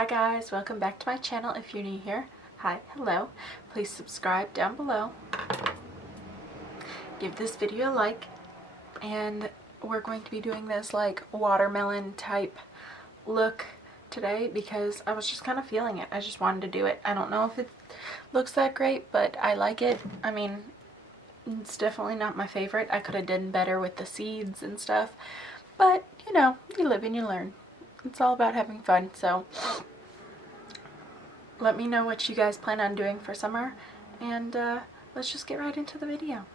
Hi guys, welcome back to my channel. If you're new here, hi, hello. Please subscribe down below. Give this video a like, and we're going to be doing this like watermelon type look today because I was just kind of feeling it. I just wanted to do it. I don't know if it looks that great, but I like it. I mean, it's definitely not my favorite. I could have done better with the seeds and stuff, but you know, you live and you learn. It's all about having fun. So let me know what you guys plan on doing for summer, and let's just get right into the video.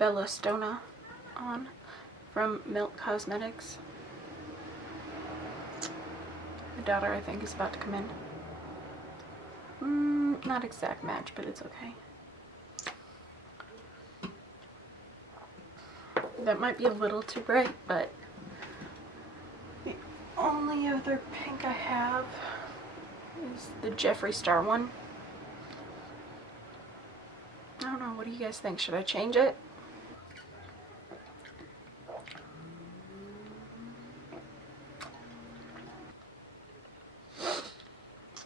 Bellastona on from Milk Cosmetics. My daughter, I think, is about to come in. Not exact match, but it's okay. That might be a little too bright, but the only other pink I have is the Jeffree Star one. I don't know, what do you guys think? Should I change it?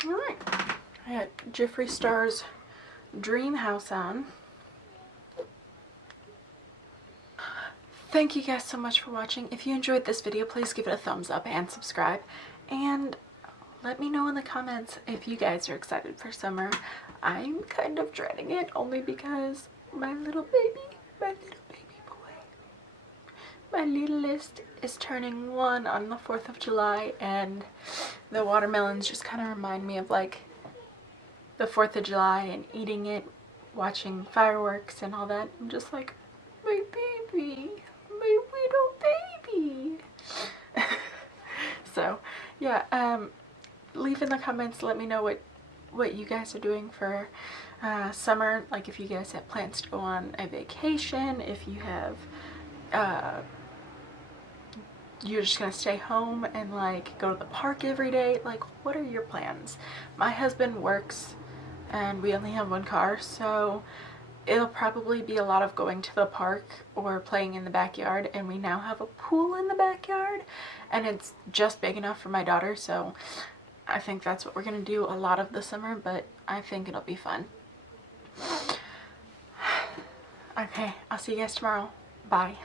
Alright, I got Jeffree Star's Dream House on. Thank you guys so much for watching. If you enjoyed this video, please give it a thumbs up and subscribe. And let me know in the comments if you guys are excited for summer. I'm kind of dreading it only because my little baby boy, my littlest, is turning 1 on the 4th of July, and the watermelons just kind of remind me of like the 4th of July and eating it, watching fireworks and all that. I'm just like, my baby, my little baby. So yeah, leave in the comments, let me know what you guys are doing for summer, like if you guys have plans to go on a vacation, if you have you're just gonna stay home and like go to the park every day. Like, what are your plans? My husband works and we only have 1 car, so it'll probably be a lot of going to the park or playing in the backyard, and we now have a pool in the backyard and it's just big enough for my daughter, so I think that's what we're gonna do a lot of the summer, but I think it'll be fun. Okay, I'll see you guys tomorrow. Bye.